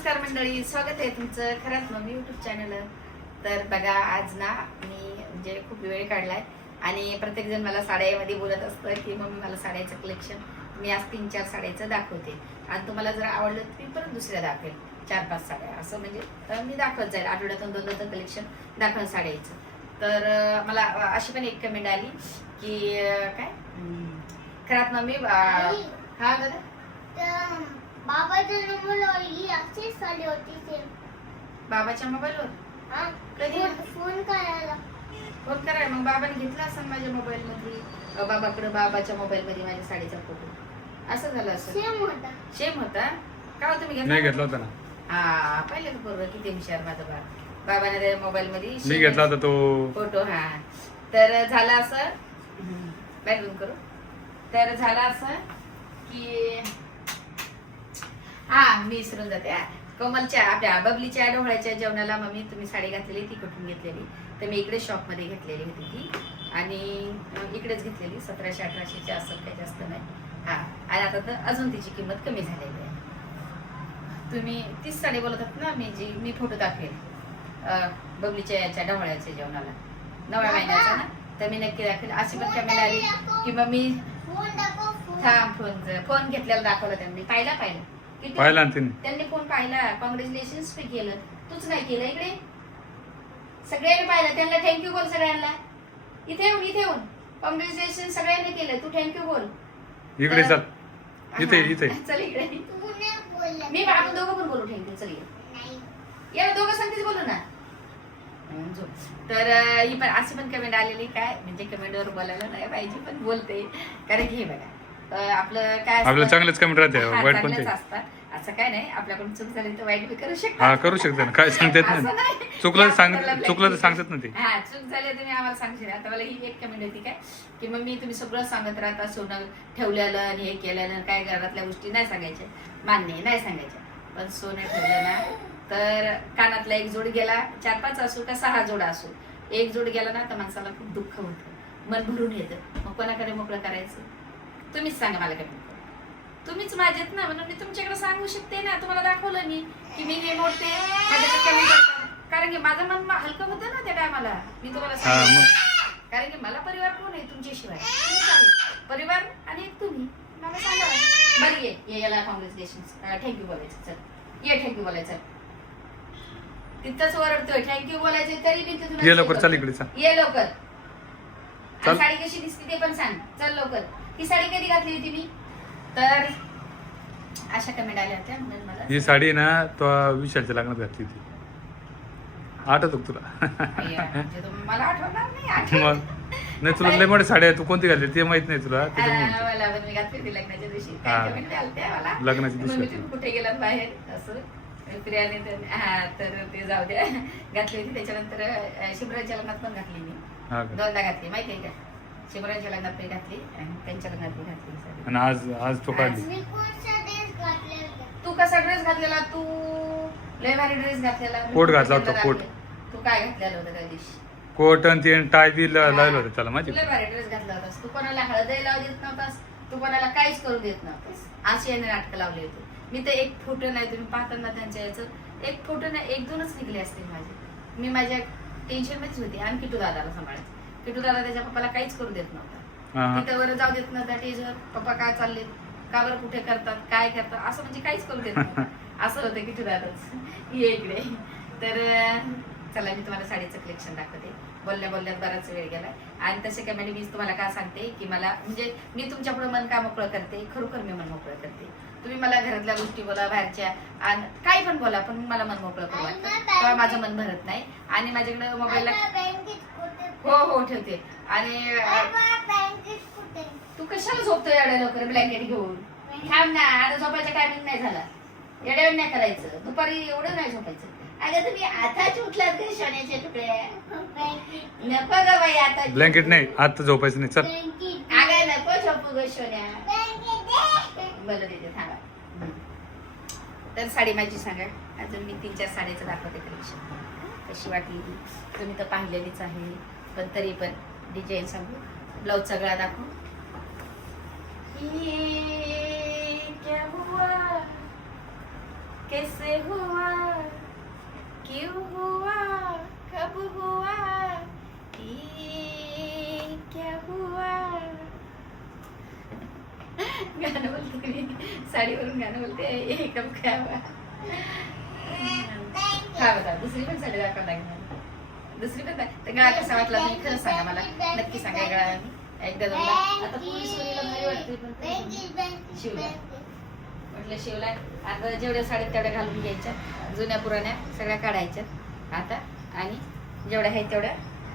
नमस्कार मंडळी, स्वागत आहे तुमचं खरंच मम्मी यूट्यूब चॅनल. तर बघा, आज ना मी म्हणजे खूप वेळ काढलाय आणि प्रत्येक जण मला साड्यामध्ये बोलत असतं की मम्मी मला साड्याचं कलेक्शन. मी आज 3-4 साड्याचं दाखवते आणि तुम्हाला जर आवडलं तर मी परत दुसऱ्या दाखवेल 4-5 साड्या, असं म्हणजे मी दाखवत जाईल. आठवड्यातून 2-2 कलेक्शन दाखवेल साड्याचं. तर मला अशी पण एक कमेंट आली की काय खरंच मम्मी हा दादा बाबाच्या मोबाईलवर कधी फोन करायला फोन कराय, मग बाबाने घेतला असं माझ्या मोबाईल मध्ये, बाबाकडे बाबाच्या मोबाईल मध्ये माझ्या साडीचा फोटो. असं झालं असं सेम होता का? तुम्ही नाही घेतला होता ना? हा, पहिले बरोबर. किती हुशार माझा बाबाने त्या मोबाईल मध्ये मी घेतला होता तो फोटो. हा, तर झालं असं बॅकग्राऊंड करू. तर झालं असं की हा, मी विसरून जाते. कोमलच्या आपल्या बबलीच्या डोळ्याच्या जेवणाला मम्मी तुम्ही साडी घातलेली ती कुठून घेतलेली? तर मी इकडे शॉप मध्ये घेतलेली होती ती, आणि इकडेच घेतलेली. 1700-1800ची असं काही जास्त नाही. हा, आणि आता तर अजून तिची किंमत कमी झालेली आहे. तुम्ही तीच साडी बोलत आहात ना? मी फोटो दाखवेल बबलीच्या याच्या डोळ्याच्या जेवणाला 9व्या महिन्याचा ना, तर मी नक्की दाखवेल. अशी पण कमेंट आली की मम्मी थांब, फोन घेतलेला दाखवला त्यांनी. पाहिला पाहिला त्यांनी फोन पाहिला. कॉंग्रॅच्युलेशन्स पण केलं, तूच नाही केलं. इकडे सगळ्यांनी पाहिलं. त्यांना थँक्यू बोल सगळ्यांना. इथे येऊन कॉंग्रॅच्युलेशन सगळ्यांनी केलं, तू थँक्यू बोल. इकडे चल, इथे चल इकडे. मी आपण दोघं पण बोलू थँक्यू. चल या दोघं सांगतेच बोलू ना. तर ही पण अशी पण कमेंट आलेली, काय म्हणजे कमेंटवर बोलायला नाही पाहिजे पण बोलते, कारण की हे बघा आपलं काय आपलं चांगलंच कमेंट राहते, वाईट पण असतात. असं काय नाही, आपल्याकडून चूक झाली तर वाईट बी करू शकतो. हा, करू शकते ना, काय सांगतात ना. चुकलं तर सांगतात ना ते. हा, चूक झाली तुम्ही आम्हाला सांगशील. आता मला ही एक कमेंट होती काय की मम्मी तुम्ही सगळं सांगत राहता, सोनं ठेवलेलं आणि हे केलेलं, काय घरातल्या गोष्टी नाही सांगायच्या. मान्य नाही सांगायच्या, पण सोनं ठेवलं ना तर कानातला एक जोड गेला, 4-5 असो का 6 जोड असो, एक जोड गेला ना तर माणसाला खूप दुःख होतं, मन भरून येतं. मग कोणाकडे मोकळं करायचं? तुम्हीच सांगा मला. कमेंट तुम्हीच माझेत ना, म्हणून मी तुमच्याकडे सांगू शकते ना. तुम्हाला दाखवलं मी की मी हे मोडते, कारण की माझं मन हलकं होतं ना त्या टायमाला. मी तुम्हाला सांगितलं, कारण की मला परिवार कोण आहे तुमच्याशिवाय? परिवार आणि एक तुम्ही. मला सांगा बरं. ये याला कॉंग्रॅच्युलेशन थँक्यू बोलायचं. चल ये थँक्यू बोलायचं. तिथंच ओरडतोय थँक्यू बोलायचं, तरी मी तुला ये लवकर, चल इकडे चल. ये लवकर. साडी कशी दिसते ते पण सांग. चल लवकर. ही साडी कधी घातली होती मी? तर अशा कमेंट आल्या होत्या म्हणून मला. ही साडी ना तो विशालच्या लग्नात घातली होती, आठवतो तुला? मला आठवणार नाही. नाही, तुला लय मोठी साडी आहे, तू कोणती घातली ते माहित नाही तुला. मला मी घातली होती लग्नाच्या दिवशी. लग्नाच्या दिवशी कुठे गेलात बाहेर असं प्रियाने. तर ते जाऊ द्या, घातली होती. त्याच्यानंतर शिमराच्या लग्नात पण घातली मी, 2दा घातली. माहिती आहे का? शिमराच्या लग्नात पण घातली आणि त्यांच्या लग्नात पण घातली. आणि आज तो काढली. तू कसा ड्रेस घातलेला? तू लय भारी ड्रेस घातलेला. कोट घातला होता, कोट. तू काय घातलेलं होतं त्या दिवशी? कोट आणि ते टाय बी लावलं होतं त्याला. माहिती लय भारी ड्रेस घातला होतास. तू कोणाला हळदही लावू देत नव्हतास, तू कोणाला काहीच करू देत नव्हतास. अशी याने नाटकं लावली होती. मी तर एक फोटो नाही, तुम्ही पाहताना त्यांच्या याचं एक फोटो नाही, 1-2च निघले असतील माझे. मी माझ्या टेन्शन मध्येच होती. आणि किटू दादाला सांभाळायचं. किटू दादा त्याच्या पप्पाला काहीच करू देत नव्हता. तिथं वर जाऊ देत नव्हता टेजवर. पप्पा काय चालले, का बरं, कुठे करतात, काय करतात, असं म्हणजे काहीच करू देत नव्हतं. असं होतं किटू दादाच. ये इकडे. तर चला मी तुम्हाला साडीचं कलेक्शन दाखवते. बोलण्यात बराच वेळ गेलाय. आणि तसे कमेंट मी तुम्हाला काय सांगते की मला म्हणजे मी तुमच्या पुढे मन का मोकळं करते, खरोखर मी मन मोकळं करते. तुम्ही मला घरातल्या गोष्टी बोला, बाहेरच्या आणि काही पण बोला, पण मला मन मोकळं करू वाटतं, तेव्हा माझं मन भरत नाही. आणि माझ्याकडे मोबाईलला हो ठेवते. आणि तू कशाला झोपतोय एवढ्या लवकर ब्लँकेट घेऊन? थांब ना, आता झोपायचा टायमिंग नाही झाला. एवढ्या वेळ नाही करायचं, दुपारी एवढं नाही झोपायचं. अगं तुम्ही आताच उठलात का सोन्याच्या तुकड्या? नको ग बाई, आता ब्लँकेट नाही, आता झोपायचं नाही. चल अगं नको झोपू ग सोन्या. बरं देते, थांबा. तर साडी माझी सांगा. अजून मी 3-4 साड्याचं दाखवते कलेक्शन. कशी वाटली तुम्ही तर पाहिलेलीच आहे, पण तरी पण डिझाईन सांगू. ब्लाऊज सगळा दाखवू. क्या हुआ कैसे हुआ, क्यों हुआ, कब हुआ, ये क्या हुआ. गाणं बोलते मी, साडीवरून गाणं बोलते. हे कब क्या हुआ. हा बघा दुसरी पण साडी दाखवावं लागेल मला. दुसरी पण तर गळा कसा वाटला तुम्ही खरं सांगा मला, नक्की सांगा. गळा मी एकदा दोनदा आता पूर्वी सोनीला भारी वाटते पण शिवला म्हटलं शिवलाय. आता जेवढ्या साड्या तेवढ्या घालून घ्यायच्या, जुन्या पुराण्या सगळ्या काढायच्या आता. आणि जेवढ्या आहेत तेवढ्या.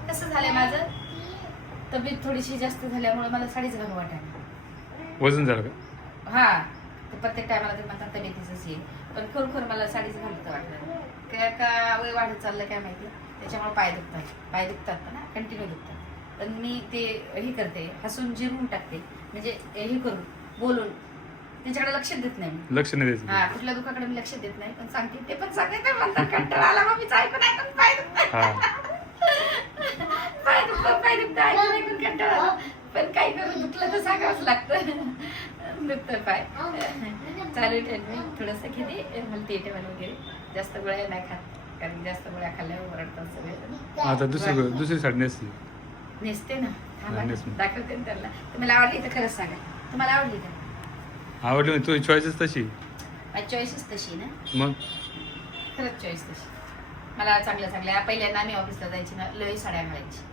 कसं झालंय माझं, तब्येत थोडीशी जास्त झाल्यामुळे मला साडीच घालू वाटायला. वजन झालं का? हा तर प्रत्येक टायमाला ते म्हणतात तब्येतीच येईल, पण खरोखर मला साडीच घालतं वाटलं. काय का वय वाढत चाललं काय माहिती, त्याच्यामुळे पाय दुखतात ना, कंटिन्यू दुखतात. पण मी ते हे करते, हसून जिरून टाकते, म्हणजे हे करून बोलून त्याच्याकडे लक्ष देत नाही मी. लक्ष नाही द्यायचं. हा कुठल्या दुखाकडे मी लक्ष देत नाही, पण सांगते ते पण सांगते. ते म्हणतात कंटाळा आला मग मीच ऐकून ऐकून पाय दुखतात, पाय दुखतं ऐकून ऐकून कंटाळा आला. पण काही करून दुखलं तर सांगावंच लागतं. दुखतं पाय. चालेल मी थोडंसं घेते, हलते टेबल वगैरे. जास्त गोळ्या नाही खात, कारण जास्त गोळ्या खाल्ल्यावर ओरडतात सगळे. आता दुसरी साडी नेसली. नेसते ना, थांबा नेस. दाखवते ना त्यांना. तुम्हाला आवडली तर खरंच सांगा, तुम्हाला आवडली का? आवडली म्हणजे तुझी चॉईसच तशी. माझी चॉईसच तशी ना, मग खरंच चॉईस तशी. मला चांगल्या पहिल्यांदा मी ऑफिसला जायची ना, लय साड्या घालायची.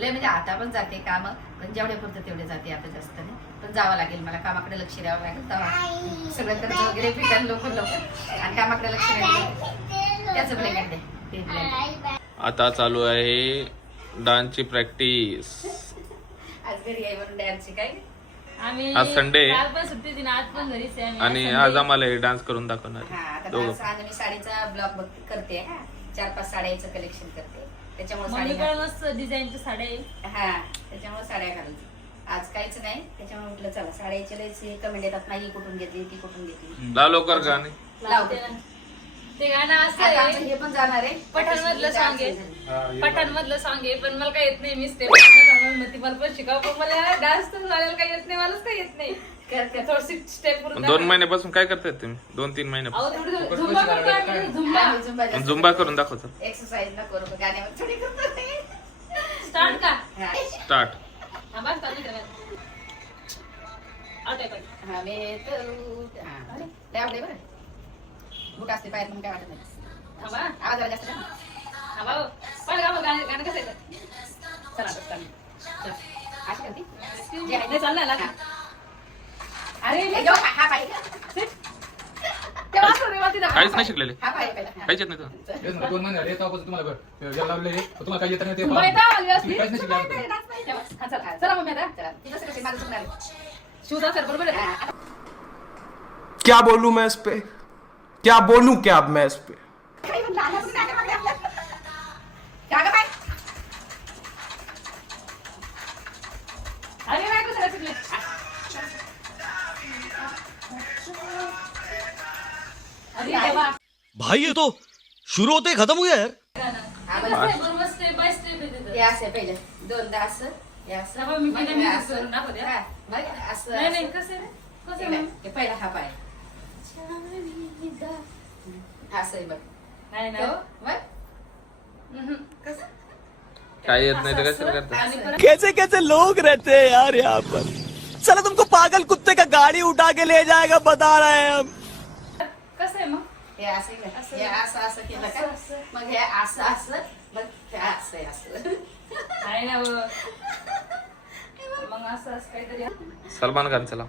लय म्हणजे आता पण जाते काम, पण जेवढे पुरतं तेवढे जाते, आता जास्त नाही. पण जावं लागेल मला, कामाकडे लक्ष द्यावं लागेल. तेव्हा सगळं कर्ज वगैरे फिटन लवकर आणि कामाकडे लक्ष द्यायचं. त्याचं ब्लँकेट द्या. आता चालू आहे डान्सची प्रॅक्टिस. आज घरी आहे म्हणून डान्सची काय. आज संडे काल पण सुट्टी दिली, आज पण घरीच आहे. आणि आज आम्हाला डान्स करून दाखवणार हा आता दोघं. डान्स आज मी साडीचा ब्लॉग करते. हा 4-5 साड्याचं कलेक्शन करते, त्याच्यामुळे मम्मी साडी पण मस्त डिझाईनच्या साड्या आहे. हा त्याच्यामुळे साड्या घालायची. आज काहीच नाही, त्याच्यामुळे म्हटलं चला साड्याचे लयच हे कमेंट येतात, नाही कुठून घेतली ती कुठून घेतली. ला लवकर गाणे लावते ना. ते गाणं असं आता आमचं आहे, हे पण जाणार आहे पठाण मधलं song आहे. हा, पठाण मधलं सॉंग आहे, पण मला काय येत नाही. मी स्टेप मला पण शिकाव, पण मला डान्स तर झालेला काही येत नाही. मलाच काही येत नाही. थोडीशी स्टेप 2 महिन्यापासून काय करताय तुम्ही? 2-3 महिन्यापासून झुंबा करतो आम्ही, झुंबा झुंबा करून दाखवतो. एक्सरसाइज न करू गाण्यावर थोडी करतो. स्टार्ट का? हा. स्टार्ट. थांबा, चालू करा. आउट आहे पण. हा मी तर हा अरे लय आवडे बरं. बुट असते पायात म्हणून काय वाटत नाही. थांबा, आवाज जरा जास्त कर ना. थांबा. पण गाणं कसं येतं? चला आता चालू. चल. अशी करते. जे आहे ते चाललं ना. अरे हे जो हा पाय. तेव्हा असं रे वरती दाखव. काहीच नाही शिकलेले, हा पाय पहिला. हा. काहीच येत नाही तुला. तेच ना, 2 महिने झाले तेव्हापासून तुम्हाला यायला लागले. तुम्हाला काही येत नाही ते झुंबा येतं आली असती. काहीच नाही शिकला. हा, चला चला मम्मी आता चला. ती कसं करते माझं चुकणार. शिवता सर बरोबर आहे. हा. क्या बोलूं मैं इस पे, क्या बोलूं क्या अब मैं इस पे. काही म्हणलं आलं पण नाही मागं आपलं. का गं बाई? अरे बाई कसं शिकली? अरे देवा. भाई ये तो शुरू होते ही खत्म हुआ यार. हा, कसं आहे, बरोबर स्टेप बाय स्टेप आहे तिथं. हे असं पहिलं दोनदा असं हे असं थांबा, मी पहिलं मग हे मी असं. करून दाखवते, हा. हा, मग असं नाही नाही, असं. कसं आहे? कसं हे आहे? बघ, हे पहिला हा पाय असं आहे बघ. नाही तो, नाही. मग कसं? काय येत नाही तर कशाला करता? आणि परत कैसे कैसे लोग रहते हैं यार यहाँ पर. चलो तुमको पागल कुत्ते का गाड़ी उठा के ले जाएगा बता रहे हैं हम. कसं आहे मग? हे असं आहे का? हे असं असं केलं का असं. मग हे असं असं मग हे असं आहे असं. नाही ना व. मग असं असं काहीतरी. सलमान खान चला.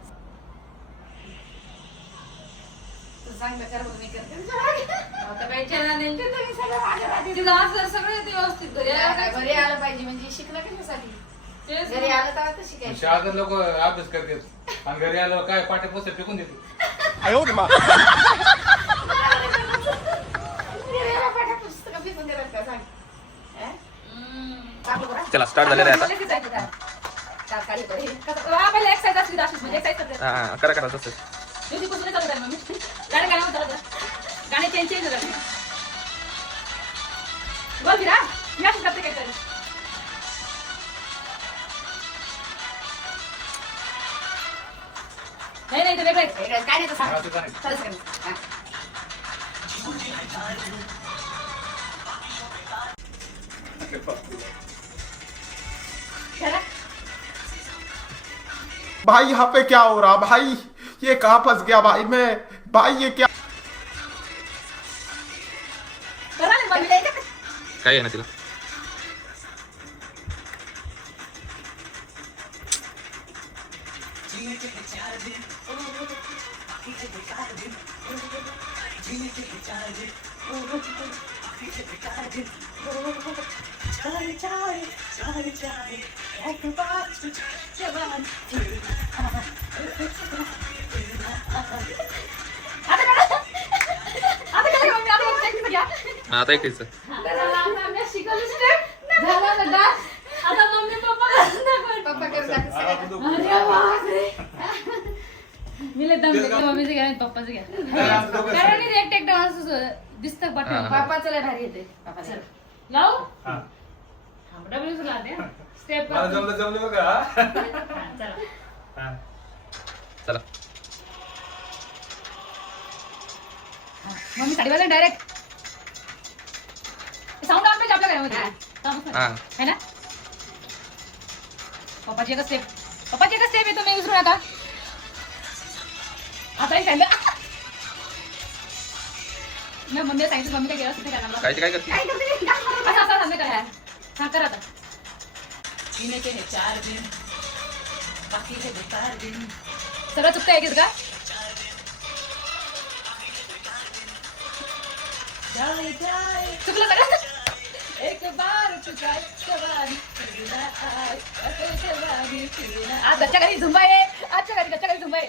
तू सांग कर मग मी करते. आता काही चॅनल नाही ते तुम्ही सगळं माझ्या आधी. तिला असं सगळं येते व्यवस्थित घरी आलं घरी आलं पाहिजे म्हणजे शिकलं कशासाठी. तेच घरी आलं तेव्हा तर शिकायचं. शाळेत लोक अभ्यास करतात आणि घरी आल्यावर काय पाट्या पुस्तक फेकून देते. घरी आलं पाठ्यपुस्तकं फेकून देतात का सांग. आपलं बरं. चला स्टार्ट झालेलं आहे आता. लगेच जायचं त्याला. चार काढी कर. कसं? पहिला एक्सरसाइज असली तर अशीच म्हणजे एक्सरसाइज करते. हा, करा करा तसंच. म्युझिक कुठे चालू आहे मम्मी? गाणं चालू आहे. गाणे चेंज करते. बोल विरा, मी असं करते काहीतरी. नाही नाही, ते वेगळं आहे. काय नाही तर सांग. हा, ते चालेल. खरंच कर. हा. भाई यहाँ पे क्या हो रहा भाई, ये कहाँ फंस गया भाई मैं, भाई ये क्या। काय आहे ना तिला आता ऐकायचं शिकवलं स्टेप झाला ना डान्स. आता मम्मी पप्पा पप्पा करत दाखव सगळ्यांना. अरे बापरे. मी लय दम देते. मम्मीचं घ्या आणि पप्पाचं घ्या. कारण की एक डान्स दिसतं पाठवून. पप्पाचं लय भारी येते पप्पाचं. लावू डब्ल्यूच लावते स्टेप. जमलं बघा. चला चला मम्मी साडी वाला डायरेक्ट साऊंड ऑन पाहिजे आपल्या घरामध्ये. हा है ना. पप्पाची एकच स्टेप येतो मी विसरू नका. आता सांगितलं मी मम्मीला सांगितलं मम्मी काय गेलं असं करायला काय काय करते असं असं सांगते काय हा कर आता. सगळं चुकतं आहे का चुकलं सगळं. एक बार आज घरच्या घरी झुंबा आहे. आजच्या घरच्या घरी झुंबा आहे.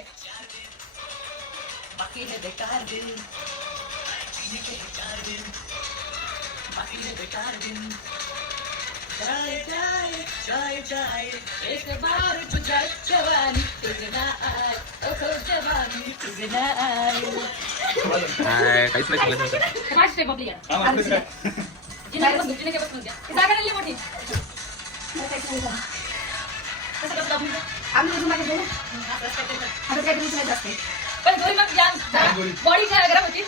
एक बार तुझ्या जवानी तुझना आय ओ जवानी तुझना आय. काहीच नाही केलं माझी स्टेप आपली घ्या. जिने बसून घ्या. जागा नाही मोठी. कसं करतो आपण आम्ही तुम्हाला गेलो आता काय तुम्ही नाही असते. पण थोडी मग बॉडी गरम होती.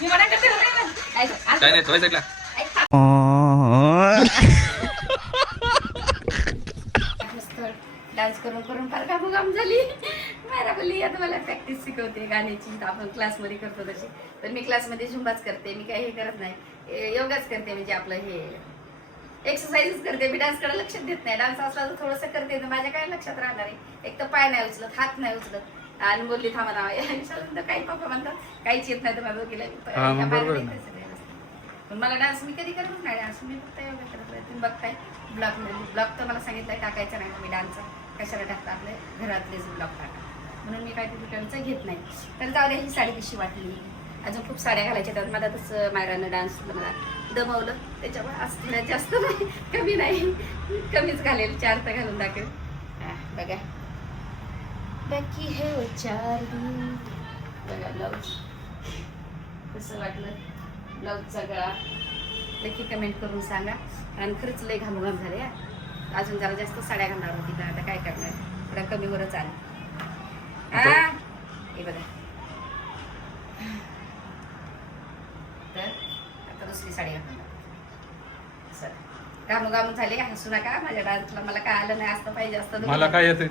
मी म्हणा करते काय नाही थोडं ऐकला डान्स करून करून फार काम झाली. मला बोलली आता मला प्रॅक्टिस शिकवते गाण्याची. आपण क्लासमध्ये करतो तशी. पण मी क्लासमध्ये झुंबाच करते. मी काही हे करत नाही. योगाच करते. म्हणजे आपलं हे एक्सरसाइजच करते. मी डान्सकडे लक्ष देत नाही. डान्स असला तर थोडंसं करते तर माझ्या काय लक्षात राहणार आहे. एक तर पाय नाही उचलत, हात नाही उचलत. आणि बोलली थांबा थांबा काही पप्पा म्हणतात काहीच येत नाही तर माझं गेलं पण मला डान्स मी कधी करतच नाही. डान्स मी फक्त योगा करत नाही. तुम्ही बघताय ब्लॉग तर मला सांगितलंय टाकायचं नाही. मी डान्स कशाला टाकता आपल्या घरातलेच ब्लॉग टाका म्हणून मी काय ते ठिकाणचं घेत नाही. तर जाऊ द्या. ही साडी कशी वाटली. अजून खूप साड्या घालायच्या त्यात. मला तसं मायरानं डान्स मला दमवलं त्याच्यामुळे आज थोड्या जास्त नाही कमी नाही कमीच घालेल. 4 तर घालून दाखवेल. बघा बाकी हे 4 दिन. बघा ब्लाऊज कसं वाटलं. ब्लाऊजचा गळा नक्की कमेंट करून सांगा. आणि खरंच लय घामघाम झाले. अजून जरा जास्त साड्या घालणार होती तर आता काय करणार. थोडा कमी वरच आलं. हे बघा तर आता दुसरी साडी घालणार. घामघाम झाले. हसू नका. माझ्या डान्सला मला काय आलं नाही. असतं पाहिजे असतं. मला काय येते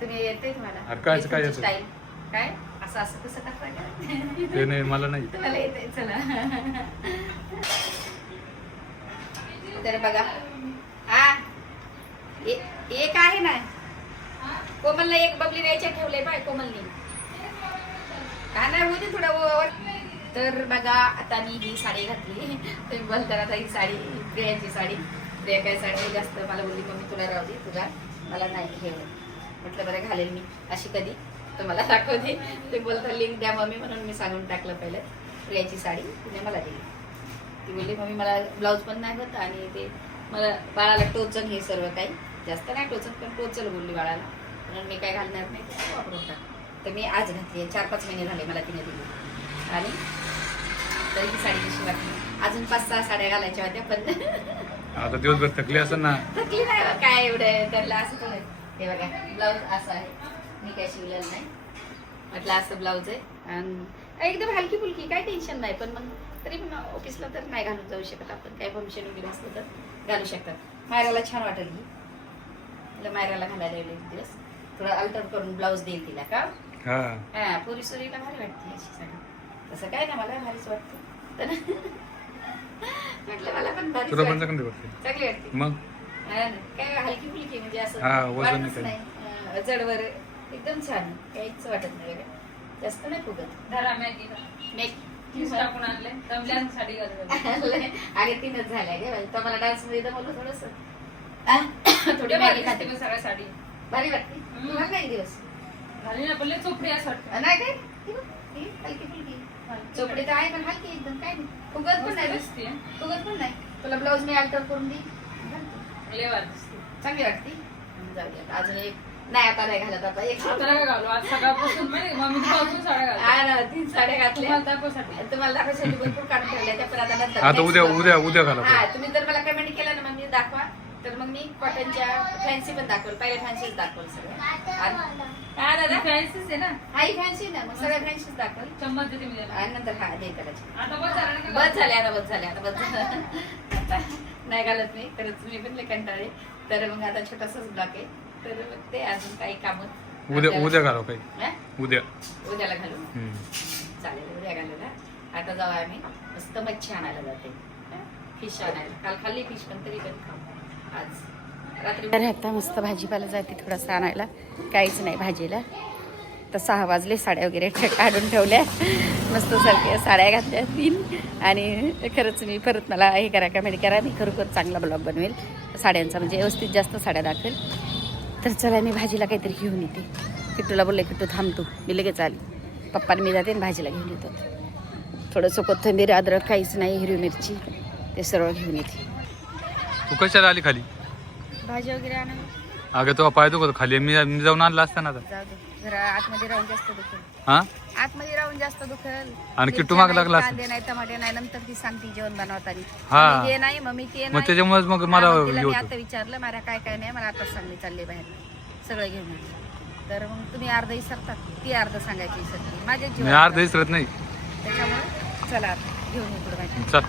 तुम्ही येते तुम्हाला काय येतं स्टाईल काय असं असं कसं करता का ते नाही मला नाही. तुम्हाला येते. चला तर बघा एक आहे ना कोमलला एक बबली द्यायच्या ठेवले बाय कोमलने का नाही होती थोडा ओवर. तर बघा आता मी ही साडी घातली. तुम्ही बोलता आता ही साडी प्रियांची साडी प्रिया काय साडी जास्त मला बोलली मम्मी तुला राहू दे तुला मला नाही हे म्हटलं बरं घालेल मी अशी कधी तर मला दाखवते ते बोलतं लिंक द्या मम्मी म्हणून मी सांगून टाकलं पहिलं प्रियाची साडी तिने मला दिली ती बोलली मम्मी मला ब्लाऊज पण नाही होत आणि ते मला बाळाला टोचन हे सर्व काही जास्त नाही टोचन पण टोचल बोलली बाळाला म्हणून मी काय घालणार नाही ते वापरून टाक तर मी आज घातली 4-5 महिने झाले मला तिने दिली आणि तरी ही साडी कशी वाटली अजून 5-6 साड्या घालायच्या होत्या पण आता दिवसभर थकली असेल ना. थकली नाही बा, काय एवढं त्याला असं थोडं हे बघा ब्लाऊज असं आहे मी काय शिवलेलं नाही म्हटलं असं ब्लाऊज आहे आणि एकदम हलकी फुलकी काय टेन्शन नाही पण मग तरी पण ऑफिसला तर नाही घालून जाऊ शकत आपण काय फंक्शन वगैरे असलं तर घालू शकतात मायराला छान वाटेल ही तिला मायराला घालायला येईल एक दिवस थोडं अल्टर करून ब्लाऊज देईल तिला का हा पुरी सुरीला भारी वाटते अशी साडी तसं काय ना मला भारीच वाटतं तर म्हटलं मला पण भारीच तुला पण वाटते. चांगली वाटते चांगली वाटते मग. हा ना, काय हलकी फुलकी म्हणजे हा, असं वजन वाटतच नाही. नाही जडवर एकदम छान काहीच वाटत नाही बघा जास्त नाही फुगत धरा मॅगी मेक तीच टाकून आणले दमल्यान साडी घालून अगे 3च झाल्या गे बाई तर मला डान्स मध्ये दमवलं थोडस थोडी मॅगी मॅगी खाते खाते सगळ्या साडी भारी वाटते तुला काही दिवस घाली ना पडले चोपडी असं वाटतं नाही काय ही बघ, ही हलकी फुलकी चोपडी तर आहे पण हलकी एकदम काय नाही फुगत पण नाही बस. दिसते फुगत पण नाही तुला ब्लाऊज मी अल्टर करून दे घालते. लेवार दिसते चांगली वाटते जाऊ दे आता. अजून एक नाही आता नाही घालत आता एक आता काय घालू आज सकाळपासून माहिती का? मम्मी पासून साड्या घालू हा ना 3 साड्या घातल्या तुम्हाला दाखवसाठी तुम्हाला दाखवायसाठी भरपूर काढून ठेवल्या त्या पण आता नंतर आता उद्या घाला हा तुम्ही जर मला कमेंट केलं ना मग मी दाखवा तर मग मी कॉटनच्या फॅन्सी पण दाखवल पहिले फॅन्सीच दाखवल सगळं हा दादा फॅन्सीच आहे ना हाही फॅन्सी ना मग सगळ्या फॅन्सीच दाखवल चम्मच देते मी त्याला. आणि नंतर हा दे करायची आता बस झालं ना का? बस झाले आता बस झाले आता बस झालं आता नाही घालत मी खरंच मी पण लय कंटाळे तर मग आता छोटासाच ब्लॉक आहे तर मग ते अजून काही काम उद्या घाला काही उद्या. उद्याला घालू हम्म. चालेल उद्या घालूला आता जाऊ आम्ही मस्त मच्छी आणायला जाते फिश आणायला काल खाल्ली फिश पण तरी पण खाऊ आज रात्री तर आता मस्त भाजीपाला जाते थोडासा आणायला काहीच नाही भाजीला तर 6 वाजले साड्या वगैरे काढून ठेवल्या मस्त सारख्या साड्या घातल्या 3 आणि खरंच मी परत मला हे करा कमेंट करा मी खरोखर चांगला ब्लॉग बनवेल साड्यांचा म्हणजे व्यवस्थित जास्त साड्या दाखवेल तर चला मी भाजीला काहीतरी घेऊन येते किट्टूला बोलले किट्टू थांबतो मी लगेच आली पप्पाने मी जाते आणि भाजीला घेऊन येतात थोडंसं कोथिंबीर अद्रक काहीच नाही हिरवी मिरची ते सर्व घेऊन येते तू कशाला आली खाली भाजी वगैरे आणा अगं तो पाय दुखतो खाली मी जाऊन आणला असता ना आता. जाऊ दे जरा आतमध्ये राहून जास्त दुखेल हा आतमध्ये राहून जास्त दुखेल आणि किट्टू माग लागला असेल. कांदे नाही टमाटे नाही नंतर ती सांगते जेवण बनवताना हा. मम्मी हे नाही मम्मी ते मग नाही त्याच्यामुळेच मग मला हा, मग तिला हे मी होतं. आता विचारलं मला काय काय नाही मला आताच सांग मी चालले बाहेर सगळं घेऊन ये. तर मग तुम्ही अर्ध विसरतात ती अर्ध सांगायची विसरते माझ्या मी जीवन अर्ध विसरत नाही. त्याच्यामुळे चला आता घेऊन ये पुढे भाजी चल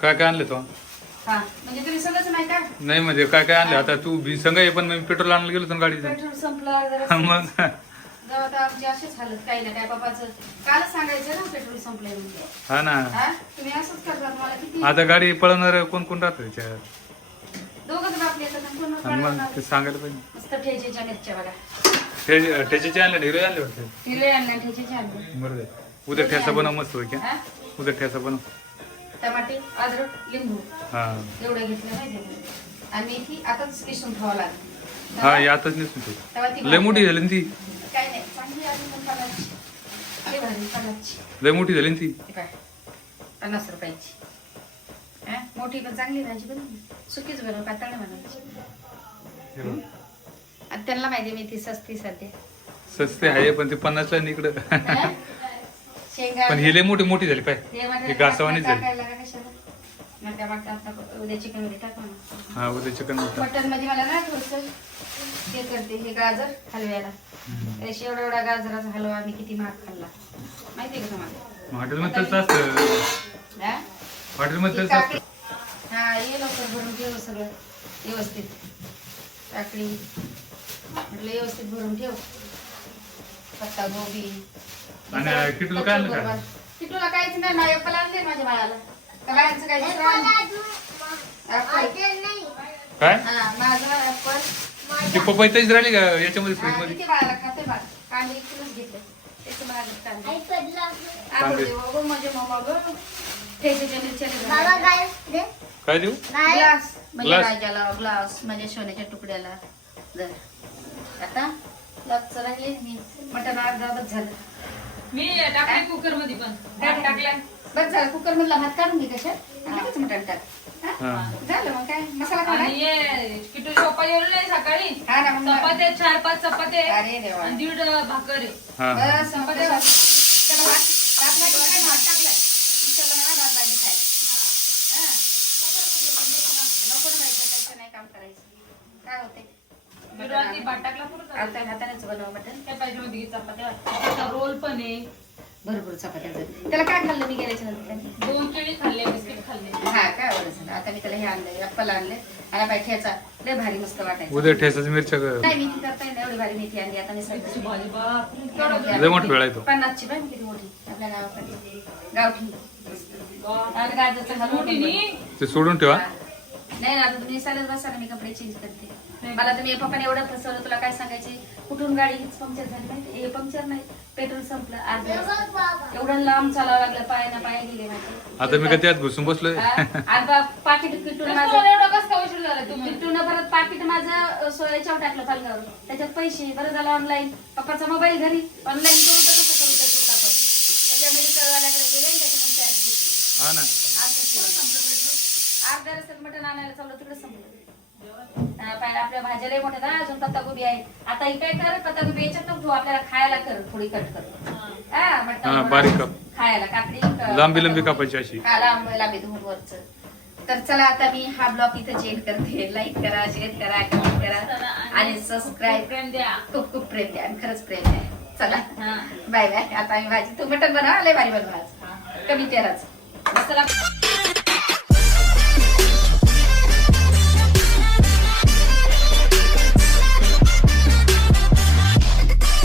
काय काय आणले तो हा म्हणजे तुम्ही सगळंच नाही का नाही म्हणजे काय काय आणले आता तू बी संघ आहे पण मी पेट्रोल आणायला गेलो होतो ना गाडीचं पेट्रोल संपलं जरा मग जेव्हा आता आमची अशीच हालत काही ना काय पप्पाचं कालच सांगायचं ना पेट्रोल संपलंय म्हणजे हा ना हा तुम्ही असंच करतात मला किती आता गाडी पळवणार कोण कोण राहतं त्याच्यात दोघंच बापले येतात कोण आणि मग ते सांगायला पाहिजे मस्त ठेचेच्या मिरच्या बघा ठेचे आणले हिरो आणले वाटतं हिरवे आणले ठेचेचे आणले बरं आहे. उद्या ठेसा बनव मस्त होईल हा? उद्या ठेसा बनव टमाटे अद्रक लिंबू हा एवढं घेतलं माहिती का? आणि मेथी आताच किसून ठेवावं लागेल हा यातच नसून तेव्हा ती लय मोठी झाली ना ती काय नाही चांगली आली पण पालाची ते भारी पालाची लय मोठी झाली ना ती ते काय 50 रुपयाची हा? मोठी पण चांगली भाजी बनवली सुकीच बनव पातळ बनवायची आणि त्यांना माहिती मेथी सस्ती सध्या सस्ते आहे पण ते 50 ला इकडं हा? शेंगा पण ही लय मोठी मोठी झाली पाय ते ही म्हटलं घासावानीच झाली टाकायला लागा कशाला मग त्या वाटतं आता उद्या चिकन मध्ये टाकू ना हा उद्या चिकन मटन मध्ये मला ना थोडस ते करते हे गाजर हलव्याला त्याशी एवढा गाजराचा हलवा आम्ही किती महाग खाल्ला माहितीये का तुम्हाला हॉटेलमध्ये तसं असतं हा? हॉटेलमध्ये ही तसं काकडी असतं हा ये लवकर भरून ठेव सगळं व्यवस्थित काकडी म्हटलं व्यवस्थित भरून ठेव पत्ता गोबी आणि किटूला काय आणलं काय? किटूला काहीच नाही माझ्या एप्पल आणले माझ्या बाळाला त्या बाळांचं काही दुसरं आणलं? ऍपल. काय हा माझा ऍपल ती पपई तशीच राहिली का याच्यामध्ये फ्रीज मध्ये किती बाळाला खाते बाळ कांदे किलोच घेतले त्याचं माझं कांदे आवडले बाबा माझ्या मामा गं ठेचाच्या मिरच्या काय देऊ ग्लास म्हणजे ग्लास. राजाला ग्लास म्हणजे सोन्याच्या तुकड्याला जर आता ग्लासचं राहिले मी मटण अर्धावत झालं मी टाकले कुकर मध्ये पण भात टाकला बस झालं कुकर मधला भात काढून घे कशात आणि लगेच मटण टाक हा? हा. झालं मग काय मसाला आणि काढा ये किटू चोपा जेवलं नाही सकाळी हा ना मग चपात्या 4-5 चपात्या अरे देवा आणि 1.5 भाकर आहे हा बस चपात्या त्याला भात टाकला की काय भात टाकलाय विचारलं ना भात भाजी खाय हा. नको ना बाई, करायचं नाही काम करायचं काय होते बिर्याणी भात टाकला पुरं आता हातानेच बनव मटण काय पाहिजे मध्ये चपात्या रोल पण आहे भरपूर चपात्या झाल्या. त्याला काय खाल्लं मी गेल्याच्या नंतर 2 केळी खाल्ले बिस्किट खाल्ले हा काय आवडत झालं आता मी त्याला हे आणलंय ऍपल आणले आणि बाई ठेचा लय भारी मस्त वाटायचं उद्या ठेसाची मिरच्या कर. नाही मेथी करता येईल एवढी भारी मेथी आणली आता मी सगळी भाजी बाप लय मोठा वेळ आहे तो. 50ची बाई किती मोठी आपल्या गावाकडे गावठी आणि गाजरचं हलवून मोठी नी ते सोडून ठेवा नाही ना आता तुम्ही चालत बसा ना मी कपडे चेंज करते मला तुम्ही पप्पाने एवढं फसवलं तुला काय सांगायचे कुठून गाडी हीच पंक्चर झाली माहिती हे पंक्चर नाही पेट्रोल संपलं अर्ध्या रस्त्यात. एवढं लांब चालावं लागलं पाय ना पाय गेले माहिती आता मी का त्यात घुसून बसलोय आता पाकिट पिटून तुला माझं एवढं कसं काय उशीर झाला तुम्ही पिटून परत पाकिट माझं सोयाच्यावर टाकलं पालगावर त्याच्यात पैसे बरं झालं ऑनलाईन पप्पाचा मोबाईल घरी ऑनलाईन करून तर कसं करू पेट्रोल आपण त्याच्या मेडिकलवाल्याकडे गेले आणि त्याच्यानंतर चार्ज घेतली हा ना अर्ध्या रस्त्यात मटण आणायला चाललं तिकडे संपलं आपल्या भाज्या मोठ्या ना अजून पत्तागोबी आहे आता ही काय कर पत्तागोबी याच्यात नको आपल्याला खायला कर थोडी कट कर हा, मटण बारीक काप. खायला काकडी लांबी लांबी कापायची अशी हा लांबी धुवून वरच तर चला आता मी हा ब्लॉग इथे चेंज करते लाईक करा शेअर करा कमेंट करा आणि सबस्क्राईब प्रेम द्या खूप खूप प्रेम द्या आणि खरंच प्रेम द्या चला हा बाय बाय आता आम्ही भाजी तू मटण बनवा लय भारी बनवा आज. कमी तेलाच चला